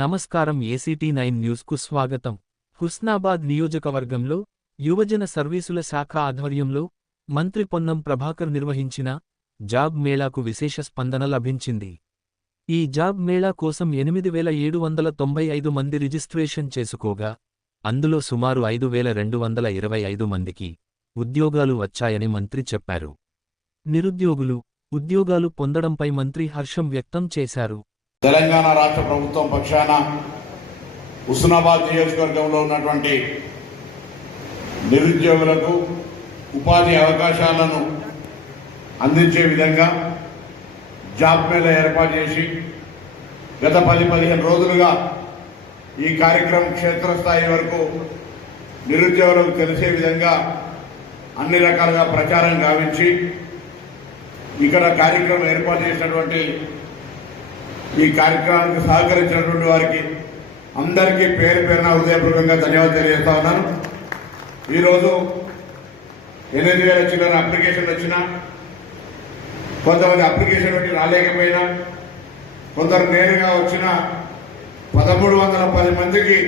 నమస్కారం ACT9 న్యూస్కు స్వాగతం. హుస్నాబాద్ నియోజకవర్గంలో యువజన సర్వీసుల శాఖ ఆధ్వర్యంలో మంత్రి పొన్నం ప్రభాకర్ నిర్వహించిన జాబ్ మేళాకు విశేష స్పందన లభించింది. ఈ జాబ్ మేళా కోసం 8795 మంది రిజిస్ట్రేషన్ చేసుకోగా అందులో సుమారు 5225 మందికి ఉద్యోగాలు వచ్చాయని మంత్రి చెప్పారు. నిరుద్యోగులు ఉద్యోగాలు పొందడంపై మంత్రి హర్షం వ్యక్తం చేశారు. తెలంగాణ రాష్ట్ర ప్రభుత్వం పక్షాన హుస్నాబాద్ నియోజకవర్గంలో ఉన్నటువంటి నిరుద్యోగులకు ఉపాధి అవకాశాలను అందించే విధంగా జాబ్ మేళా ఏర్పాటు చేసి గత 10-15 రోజులుగా ఈ కార్యక్రమం క్షేత్రస్థాయి వరకు నిరుద్యోగులకు తెలిసే విధంగా అన్ని రకాలుగా ప్రచారం గావించి ఇక్కడ కార్యక్రమం ఏర్పాటు చేసినటువంటి ఈ కార్యక్రమానికి సహకరించినటువంటి వారికి అందరికీ పేరు పేరున హృదయపూర్వకంగా ధన్యవాదాలు తెలియజేస్తా ఉన్నాను. ఈరోజు 8,000 చిల్లర అప్లికేషన్లు వచ్చినా, కొంతమంది అప్లికేషన్ పెట్టి రాలేకపోయినా, కొందరు నేరుగా వచ్చిన 1310 మందికి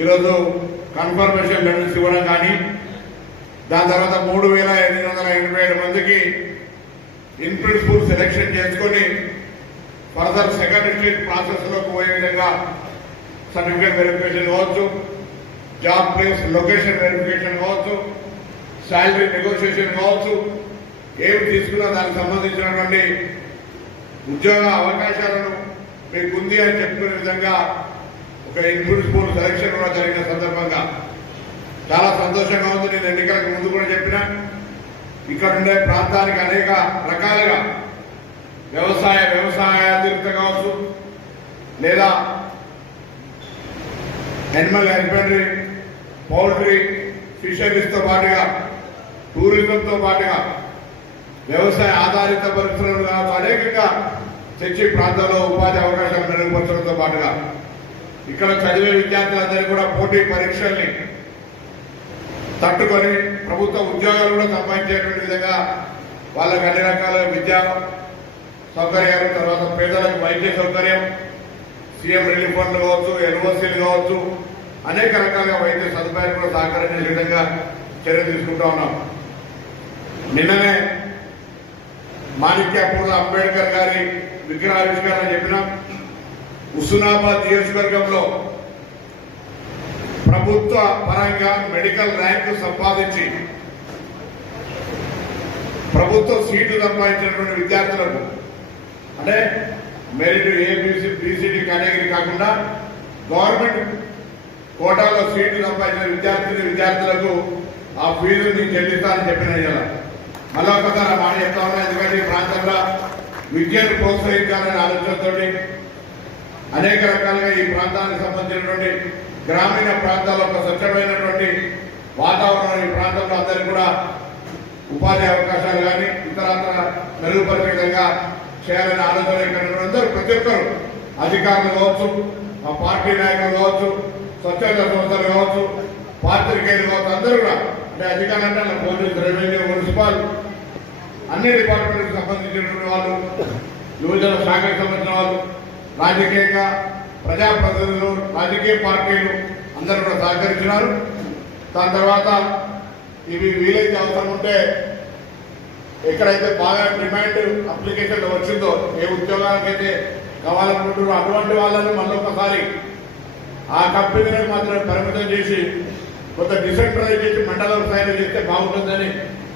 ఈరోజు కన్ఫర్మేషన్ లెటర్స్ ఇవ్వడం కానీ, దాని తర్వాత 3,887 మందికి ఇన్ ప్రిన్సిపల్ సెలెక్షన్ చేసుకొని ఫర్దర్ సెకండ్ స్టేజ్ ప్రాసెస్లోకి పోయే విధంగా సర్టిఫికేట్ వెరిఫికేషన్ కావచ్చు, జాబ్ ప్లేస్ లొకేషన్ వెరిఫికేషన్ కావచ్చు, శాలరీ నెగోషియేషన్ కావచ్చు, ఏమి తీసుకున్నా దానికి సంబంధించినటువంటి ఉద్యోగ అవకాశాలను మీకు ఉంది అని చెప్పుకునే విధంగా ఒక ఇన్ ప్రిన్సిపల్ సెలెక్షన్ కూడా జరిగిన సందర్భంగా చాలా సంతోషంగా ఉంది. నేను ఎన్నికలకు ముందు కూడా చెప్పిన ఇక్కడ ఉండే ప్రాంతానికి అనేక రకాలుగా వ్యవసాయాధిరిత కావచ్చు, లేదా యానిమల్ హస్బెండరీ, పౌల్ట్రీ, ఫిషరీస్తో పాటుగా టూరిజంతో పాటుగా వ్యవసాయ ఆధారిత పరిశ్రమలు కావచ్చు, అనేకంగా తెచ్చి ప్రాంతంలో ఉపాధి అవకాశాలు మెరుగుపరచడంతో పాటుగా ఇక్కడ చదివే విద్యార్థులందరూ కూడా పోటీ పరీక్షల్ని తట్టుకొని ప్రభుత్వ ఉద్యోగాలు కూడా సంపాదించేటువంటి విధంగా వాళ్ళకి అన్ని రకాల విద్యా సౌకర్యాలు, తర్వాత పేదలకు వైద్య సౌకర్యం, సీఎం రిలీఫ్ ఫండ్లు కావచ్చు, ఎన్ఓసీలు కావచ్చు, అనేక రకాలుగా వైద్య సదుపాయాలు కూడా సహకరించే విధంగా చర్య తీసుకుంటా ఉన్నాం. నిన్ననే మాణిక్యపూర్ల అంబేద్కర్ గారి విగ్రహావిష్కరణ చెప్పినాం. హుస్నాబాద్ నియోజకవర్గంలో ప్రభుత్వ పరంగా మెడికల్ ర్యాంకు సంపాదించి ప్రభుత్వ సీట్లు సంపాదించినటువంటి విద్యార్థులకు, అంటే మెరిట్ ఏబిసి బీసీడీ కేటగిరీ కాకుండా గవర్నమెంట్ కోటాలో సీట్లు సంపాదించిన విద్యార్థులకు ఆ ఫీజు నేను చెల్లిస్తానని చెప్పిన మళ్ళీ ఒకసారి ఆ మాట చెప్తా ఉన్నా. ఎందుకంటే ఈ ప్రాంతంలో విద్యను ప్రోత్సహించాలనే ఆలోచనతో అనేక రకాలుగా ఈ ప్రాంతానికి సంబంధించినటువంటి గ్రామీణ ప్రాంతాల్లో ఒక స్వచ్ఛమైనటువంటి వాతావరణం ఈ ప్రాంతంలో అందరికీ కూడా ఉపాధి అవకాశాలు కానీ ఇతరత్ర మెరుగుపరిచే విధంగా చేయాలనే ఆలోచన ఇక్కడ అందరూ ప్రతి ఒక్కరు అధికారులు కావచ్చు, ఆ పార్టీ నాయకులు కావచ్చు, స్వచ్ఛంద సంస్థలు కావచ్చు, పాత్రికేయులు కావచ్చు, అందరూ కూడా అంటే అధికారులు అంటే పోలీసు, రెవెన్యూ, మున్సిపల్ అన్ని డిపార్ట్మెంట్కి సంబంధించినటువంటి వాళ్ళు, యువజన శాఖకు సంబంధించిన వాళ్ళు, రాజకీయంగా ప్రజాప్రతినిధులు, రాజకీయ పార్టీలు అందరూ కూడా సహకరించినారు. దాని తర్వాత ఇవి వీలైతే అవసరం ఉంటే ఎక్కడైతే బాగా డిమాండ్ అప్లికేషన్ వచ్చిందో, ఏ ఉద్యోగాలకైతే కావాలనుకుంటారో అటువంటి వాళ్ళని మళ్ళీ ఒకసారి ఆ కంపెనీలకు మాత్రమే పరిమితం చేసి కొంత డిసెంట్రలైజ్ చేసి మండల స్థాయిలో చేస్తే బాగుంటుందని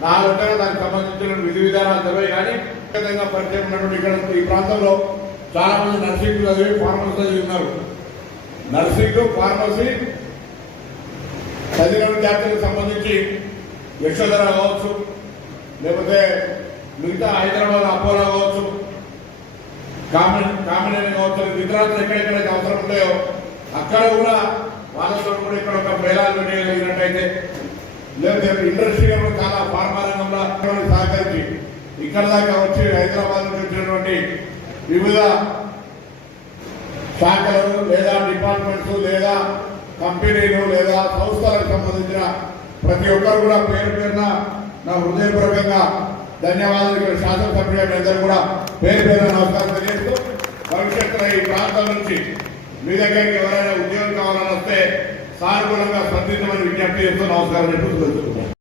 నా ఆలోచన. దానికి సంబంధించిన విధి విధానాలు తెలియ కానీ విధంగా పరిచయం ఉన్నటువంటి ఇక్కడ ఈ ప్రాంతంలో చాలా మంది నర్సింగ్ చదివి ఫార్మసీ చదివి ఉన్నారు. నర్సింగ్, ఫార్మసీ చదివిన విద్యార్థులకు సంబంధించి యశోధర కావచ్చు, లేకపోతే మిగతా హైదరాబాద్ అపోలో కావచ్చు, కామినేని కావచ్చు, గుజరాత్లో ఎక్కడెక్కడైతే అవసరం ఉంటాయో అక్కడ కూడా వాళ్ళతో కూడా ఇక్కడ ఒక మేళాలు చేయగలిగినట్టయితే, లేకపోతే ఇండస్ట్రీగా కూడా చాలా ఫార్మా రంగంలో సహకరించి ఇక్కడ దాకా వచ్చి హైదరాబాద్ నుంచి వచ్చినటువంటి వివిధ శాఖలు లేదా డిపార్ట్మెంట్స్ లేదా కంపెనీలు లేదా సంస్థలకు సంబంధించిన ప్రతి ఒక్కరు కూడా పేరు పేరున నా హృదయపూర్వకంగా ధన్యవాదాలు. ఇక్కడ శాసనసభ్యులందరూ కూడా పేరు పేరు నమస్కారం తెలియజేస్తూ భవిష్యత్తులో ఈ ప్రాంతం నుంచి మీ దగ్గరికి ఎవరైనా ఉద్యోగం కావాలని వస్తే సానుకూలంగా స్పందించమని విజ్ఞప్తి చేస్తూ నమస్కారం చెప్పి తెలుసుకుంటాం.